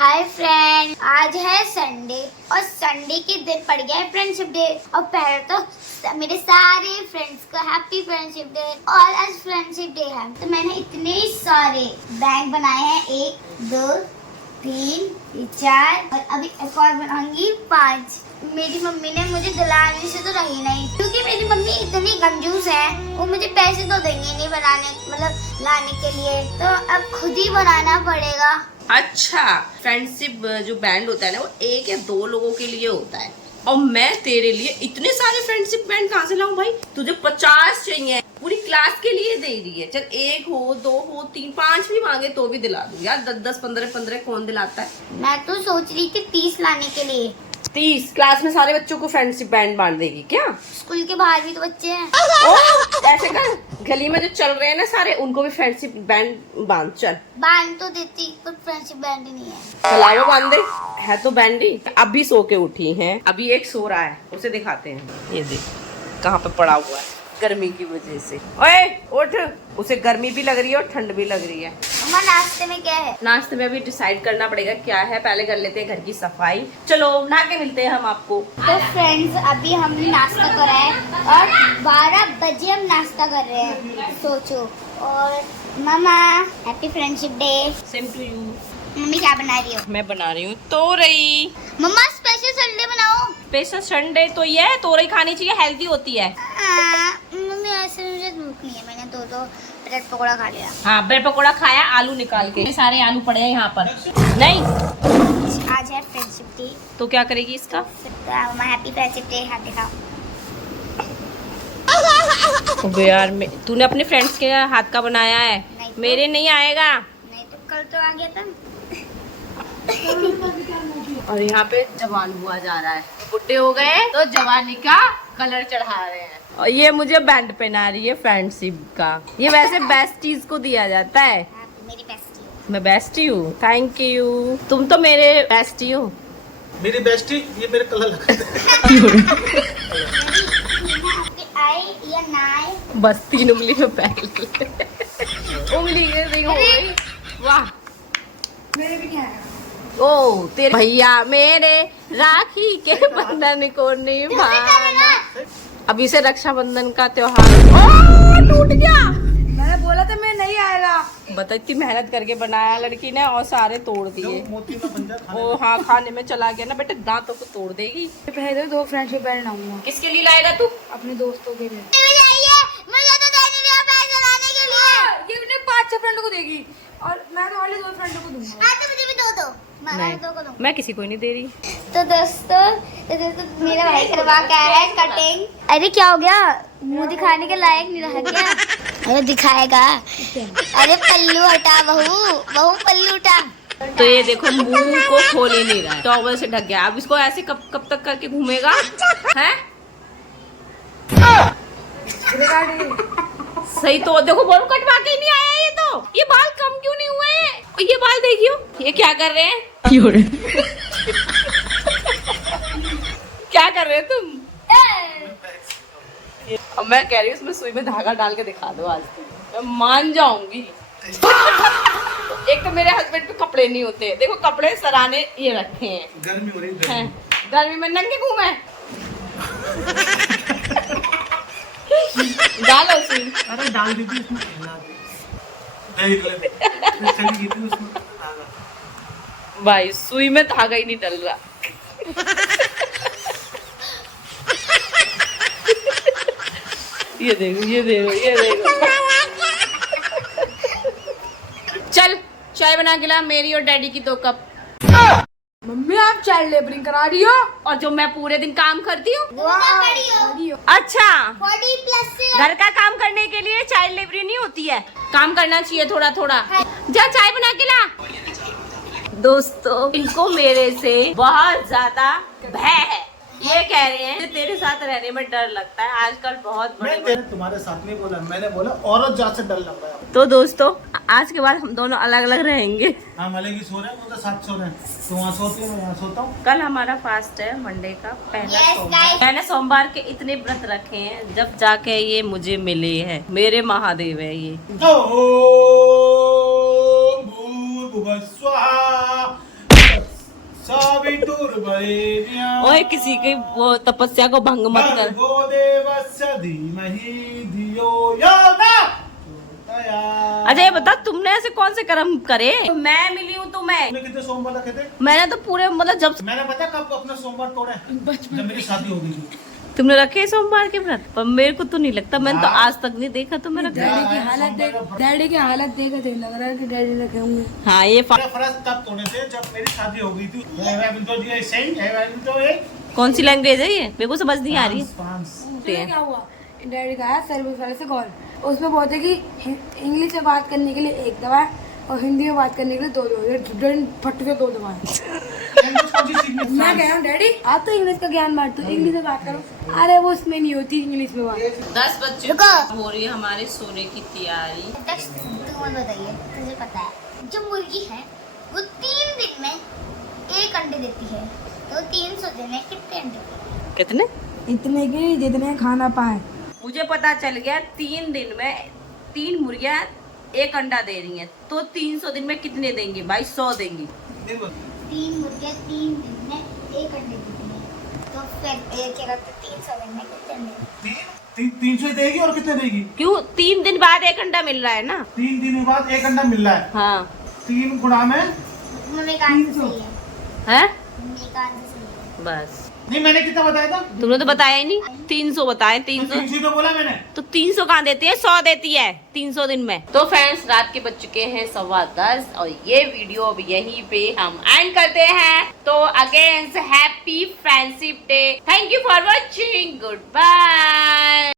Hi friend, आज है Sunday और संडे के दिन पड़ गया है फ्रेंडशिप डे। और पहले तो मेरे सारे फ्रेंड्स को हैप्पी फ्रेंडशिप डे। और आज फ्रेंडशिप डे है तो मैंने इतने सारे बैंक बनाए हैं, 1 2 3 4 और अभी एक और बनाऊंगी 5। मेरी मम्मी ने मुझे दिलाने से तो रही नहीं, क्योंकि मेरी मम्मी इतनी कंजूस है, वो मुझे पैसे तो देंगे नहीं बनाने मतलब लाने के लिए, तो अब खुद ही बनाना पड़ेगा। अच्छा, फ्रेंडशिप जो बैंड होता है ना वो 1 या 2 लोगों के लिए होता है और मैं तेरे लिए इतने सारे फ्रेंडशिप बैंड कहाँ से लाऊं भाई? तुझे 50 चाहिए, पूरी क्लास के लिए दे रही है। चल 1 हो 2 हो 3 5 भी मांगे तो भी दिला दूं यार। 10 15 15 कौन दिलाता है? मैं तो सोच रही थी 30 लाने के लिए। 30 क्लास में सारे बच्चों को फ्रेंडशिप बैंड बांट देगी क्या? स्कूल के बाहर भी तो बच्चे हैं। ओ, ऐसे कर, गली में जो चल रहे हैं ना सारे, उनको भी फ्रेंडशिप बैंड बांध। चल बैंड तो देती पर फ्रेंडशिप बैंड ही नहीं है। चलाओ बांध दे, है तो बैंड ही। अभी सो के उठी है, अभी एक सो रहा है, उसे दिखाते हैं। ये देख कहाँ पे पड़ा हुआ है गर्मी की वजह से। ओए उठ, उसे गर्मी भी लग रही है और ठंड भी लग रही है। मम्मा नाश्ते में क्या है? नाश्ते में अभी डिसाइड करना पड़ेगा क्या है, पहले कर लेते हैं घर की सफाई। चलो नहा के मिलते हैं हम आपको। तो फ्रेंड्स अभी हमने नाश्ता करा है और 12 बजे हम नाश्ता कर रहे हैं, सोचो। और मम्मा happy friendship day. Same to you. मम्मी क्या बना रही हो? मैं बना रही हूँ तोरई। मम्मा स्पेशल संडे बनाओ। स्पेशल संडे तो ये है, तोरई खानी चाहिए, हेल्दी होती है। मम्मी ऐसे मुझे भूख नहीं है, मैंने दो ब्रेड पकौड़ा खा लिया। हाँ ब्रेड पकौड़ा खाया, आलू निकाल के। सारे आलू पड़े हैं यहाँ पर। नहीं आज है फ्रेंडशिप डे, तो क्या करेगी इसका? मम्मा हैप्पी फ्रेंडशिप डे, हाथ दिखाओ। अबे यार, तूने अपने फ्रेंड्स के हाथ का बनाया है, नहीं तो। मेरे नहीं आएगा। नहीं तो कल तो आ गया था। और यहाँ पे जवान हुआ जा रहा है, बुढ़े हो गए तो जवानी का कलर चढ़ा रहे हैं। और ये मुझे बैंड पहना रही है फ्रेंडशिप का। ये वैसे बेस्ट चीज को दिया जाता है। मेरी बेस्टी हो। मैं बेस्टी हूँ, थैंक यू। तुम तो मेरे बेस्टी हो। मेरी बेस्टी, ये मेरे कलर लगा आई या ना आए? बस 3 उंगली में पैक उंगली के देखो। वाह, मेरे भी नहीं आया। ओ तेरे भैया मेरे राखी के बंधन को निभाना। अभी से रक्षाबंधन का त्योहार। ओ टूट गया, मैंने बोला था मैं नहीं आएगा। बता इतनी मेहनत करके बनाया लड़की ने और सारे तोड़ दिए। मोती में बन जा। ओ हाँ, खाने में चला गया ना बेटे, दांतों को तोड़ देगी। पहले 2 फ्रेंडशिप बैंड लाऊंगा किसके लिए लाएगा तू? अपने दोस्तों के लिए। मुझे तो देने दिया पैसे लाने के लिए। ये उन्हें 5-6 फ्रेंडों को देगी और मैं तो वाले 2 फ्रेंडों को दूंगा। हाँ तो मुझे भी दो नहीं, दो को दो। मैं किसी को नहीं दे रही। तो दोस्तों मेरा भाई करवा के आया है कटिंग। अरे क्या हो गया, मुंह दिखाने के लायक नहीं रहा क्या? अरे दिखाएगा। अरे पल्लू हटा, बहू पल्लू हटा। तो ये देखो मुंह को खोल ही नहीं रहा है, टॉवल से ढक गया। अब इसको ऐसे कब तक करके घूमेगा है? सही तो देखो, बाल कटवा के ही नहीं आया ये तो। ये बाल कम क्यों नहीं हुए हैं? और ये बाल देखियो, ये क्या कर रहे हैं? क्या कर रहे हो तुम? अब मैं कह रही हूँ उसमें सुई में धागा डाल के दिखा दो आज तुम, मैं मान जाऊंगी। एक तो मेरे हस्बैंड पे कपड़े नहीं होते, देखो कपड़े सराने ये रखे हैं। गर्मी हो रही है। हैं, गर्मी में नंगे घूमे। डालो सुई। अरे डाल दी थी उसमें, हिला दी। देख ले, चली गई थी उसमें धागा। भाई सुई में धागा ही नहीं डल रहा। ये देखो ये देखो ये देखो। चल चाय बना के ला, मेरी और डैडी की 2 कप। मम्मी आप चाइल्ड लेबरिंग करा रही हो? और जो मैं पूरे दिन काम करती हूँ। बड़ी हो। अच्छा, 40+ से। घर का काम करने के लिए चाइल्ड लेबरी नहीं होती है, काम करना चाहिए थोड़ा थोड़ा। जा चाय बना के ला। दोस्तों इनको मेरे से बहुत ज्यादा भय है। ये कह रहे हैं कि तेरे साथ रहने में डर लगता है, आजकल बहुत बड़े मैं तुम्हारे साथ नहीं बोला, मैंने बोला औरत जात से डर लग रहा है। तो दोस्तों आज के बाद हम दोनों अलग अलग रहेंगे। हाँ मले की सो रहे हैं, उनके साथ सो रहे हैं। तू वहाँ सोती है, मैं यहाँ सोता हूँ। कल हमारा फास्ट है, मंडे का पहला Yes, सोमवार। guys. मैंने सोमवार के इतने व्रत रखे हैं जब जाके ये मुझे मिले हैं। मेरे महादेव है ये। ओम भूर्भुवः स्वाहा सावितुर वरेण्यं ओए किसी की वो तपस्या को भंग मत कर। भर्गो देवस्य धीमहि धियो यो न प्रचोदयात्। अच्छा ये बता तुमने ऐसे कौन से कर्म करे? मैं मिली हूँ तुम्हें, तुमने कितने सोमवार रखे थे? मैंने तो पूरे मतलब जब मैंने पता कब अपना सोमवार तोड़े? जब मेरी शादी हो गई थी। तुमने रखे सोमवार के व्रत, पर मेरे को तो नहीं लगता, मैंने तो हाँ। आज तक नहीं देखा तुम्हें रखा। डैडी की हालत देख, डैडी की हालत देख के लग रहा है कि डैडी रखे होंगे। हाँ ये मेरे फर्ज तब तोड़े थे जब मेरी शादी हो गई थी। कौन सी लैंग्वेज है ये? मेरे को समझ नहीं आ रही है। उसमें क्या हुआ, डैडी का आया सर्विस वाले से कॉल, उसमें बोलते कि इंग्लिश में बात करने के लिए एक दवा है और हिंदी में बात करने के लिए दो दवा, फट के दो दवा है। मैं कह रहा हूँ डैडी आप तो इंग्लिश का ज्ञान बांटते हो, इंग्लिश में बात करो। अरे वो उसमें नहीं होती इंग्लिश में बात। 10 बच्चे रुको। हो रही है हमारे सोने की तैयारी। तुम बताइए, तुझे पता है जो मुर्गी है वो 3 दिन में 1 अंडे देती है, तो 300 दिन में कितने अंडे देती है? कितने? इतने के जितने खाना पाए। मुझे पता चल गया 3 दिन में 3 मुर्गियां 1 अंडा दे रही हैं, तो 300 दिन में कितने देंगी भाई? 100 देंगी। 3 मुर्गियां 3 दिन में 1 अंडे देती है, तो फिर क्या कहते हैं 300 दिन में कितने अंडे? 300 देगी और कितने देगी? क्यों? 3 दिन बाद 1 अंडा मिल रहा है ना। 3 दिन बाद 1 अंडा मिल रहा है। हाँ 3 गुणा में मम्मी का आंसर सही है, है मम्मी का आंसर सही है। बस। नहीं, मैंने कितना बताया था? तुमने तो बताया ही नहीं। 300 बताए। 300 300 तो बोला मैंने। तो 300 कहाँ देती है? 100 देती है 300 दिन में। तो फ्रेंड्स रात के बज चुके हैं 10:15 और ये वीडियो अब यहीं पे हम एंड करते हैं। तो again happy friendship day. Thank you for watching. Good bye.